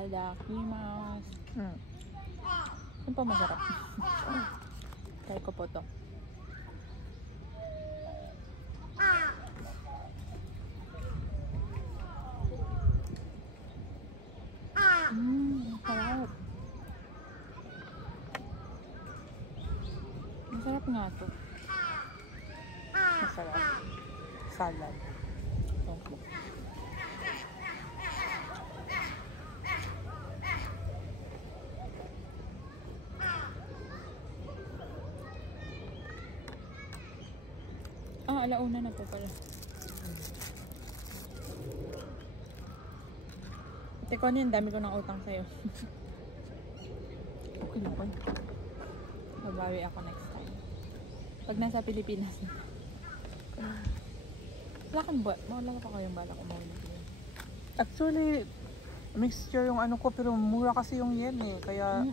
Itadakimasu. Ano pa masarap? Try ko po to. Sarap. Masarap nga to. Masarap. Salad. Okay. Alauna na po pala. Teko, ano yun? Dami ko ng utang sa'yo. Okay naman. Babawi ako next time. Pag nasa Pilipinas na. Wala pa kayong balak umuwi. Actually, mixture yung ano ko, pero mura kasi yung yen eh. Kaya,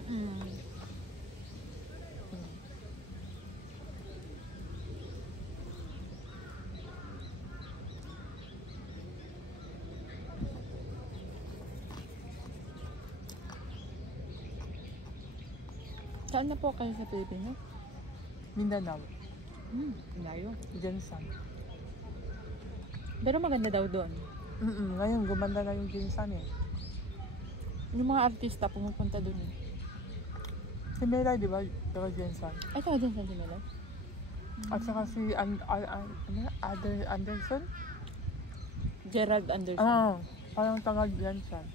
Saan na po kayo sa Pilipinas? Mindanao. Layo. Jensan. Pero maganda daw doon. Ngayon, gumanda na yung Jensan eh. Yung mga artista pumupunta doon eh. Si Melay, di ba? Taga Jensan. Ay, taga dyan sa Jimelo? At saka si Anderson? Gerald Anderson. Parang taga Jensan.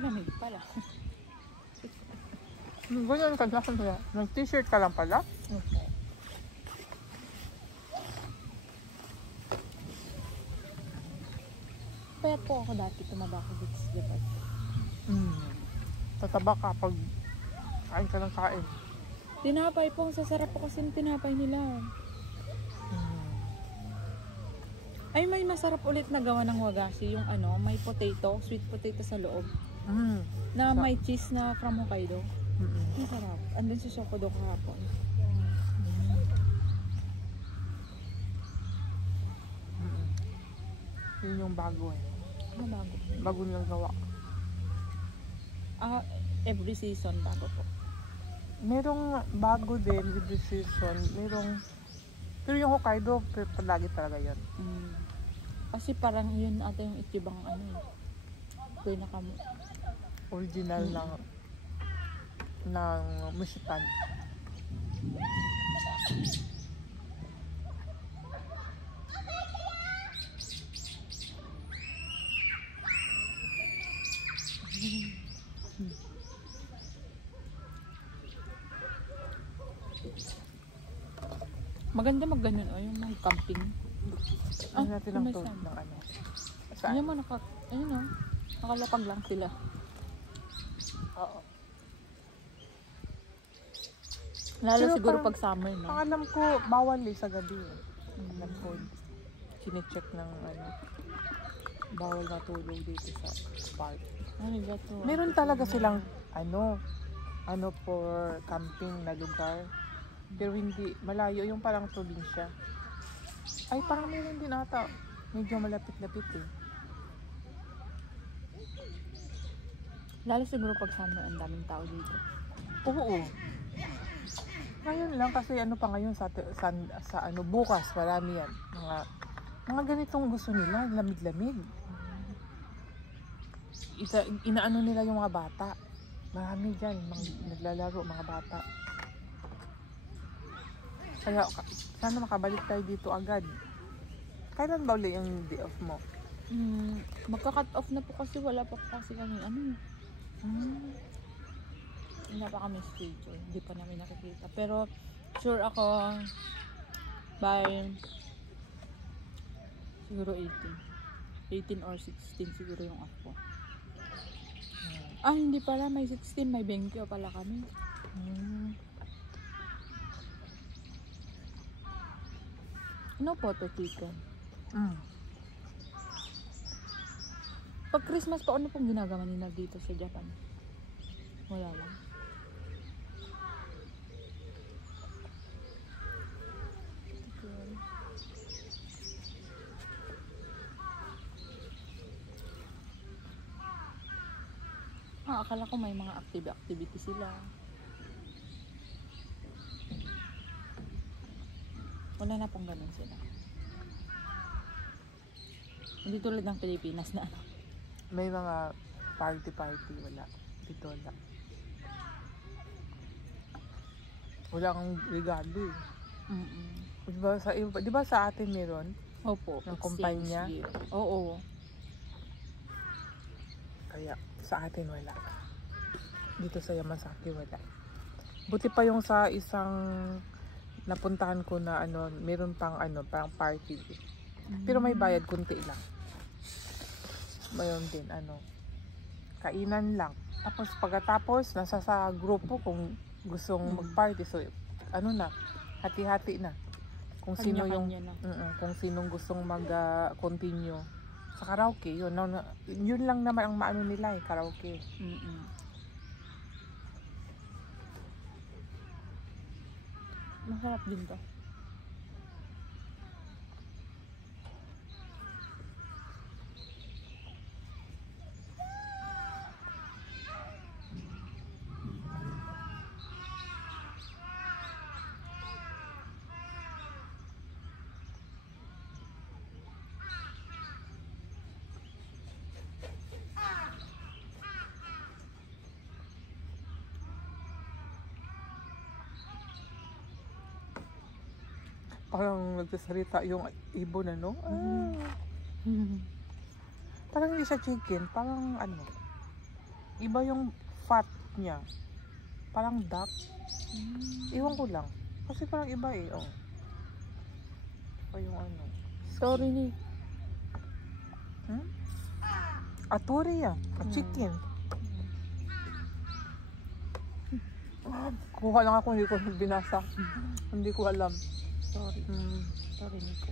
Lamig pala. Ganyan ka lang. Nag-t-shirt ka lang pala? Okay. Payat po ako dati, tumaba ako dito sa Japan. Tataba ka pag kain ka ng kain. Tinapay po, ang sasarap po kasi ng tinapay nila. Ay, may masarap ulit na gawa ng wagashi, yung ano, may potato, sweet potato sa loob. Na may cheese na from Hokkaido. Masarap. Andun sa Shokodo kahapon. Yun yung bago eh. Ano bago? Bago nilang gawa. Every season bago po. Merong bago din with the season. Pero yung Hokkaido, palagi talaga yun. Kasi parang yun ata yung itibang ano eh. Pinaka Original ng musipan. Maganda magganun yung mga camping. Natin lang to kumasan. ng ano. Saan? Ayun mo, nakalapag lang sila. Oo. Lalo Pero siguro parang- pag summer, no? Ang alam ko, bawal eh sa gabi eh. Alam ko, chinecheck ng ano, bawal matulog dito sa park. Ano ba to? Meron talaga silang ano for camping na lugar. Pero hindi, malayo yung parang probinsya. Ay, parang meron din ata. Medyo malapit-lapit eh. Lalo siguro pag summer, ang daming tao dito. Oo. Ngayon lang kasi ano pa ngayon sa ano bukas marami yan. Mga ganitong gusto nila, lamig-lamig. Inaano nila yung mga bata. Marami dyan, naglalaro mga bata. Kaya sana makabalik tayo dito agad. Kailan ba ulit yung day off mo? Magka-cut off na po kasi wala pa kasi kami ano. Wala pa kami schedule. Hindi pa namin nakikita. Pero sure ako by siguro 18 or 16 siguro yung off ko. Hindi pala. May 16, may 20 pala kami. Ano po to, chicken? Pag Christmas pa, ano pong ginagawa nila dito sa Japan? Wala lang. akala ko may mga activity sila. Wala na pong ganun sila. Hindi tulad ng Pilipinas na ano. May mga party, wala. Dito wala. Wala kang regalo eh. Diba sa atin meron? Opo. Ng kumpanya? Oo. Kaya sa atin wala. Dito sa Yamasaki wala. Buti pa yung sa isang napuntahan ko na ano, meron pang ano, parang party. Pero may bayad kunti lang. Mayroon din ano, kainan lang. Tapos pagkatapos nasa sa grupo kung gustong mag-party, so ano na, hati-hati na. Kung sino yung kung sinong gustong mag-continue sa karaoke, yun lang naman ang maano nila eh, karaoke. Masarap din to. Parang nagsasalita yung ibon ano. Parang hindi siya chicken, parang ano. Iba yung fat niya. Parang duck. Iwan ko lang. Kasi parang iba eh, oh. Iba yung ano. Sorry ni. Aturi yan. Chicken. Kuha lang ako, hindi ko binasa. Hindi ko alam. Sorry. Sorry, Nico.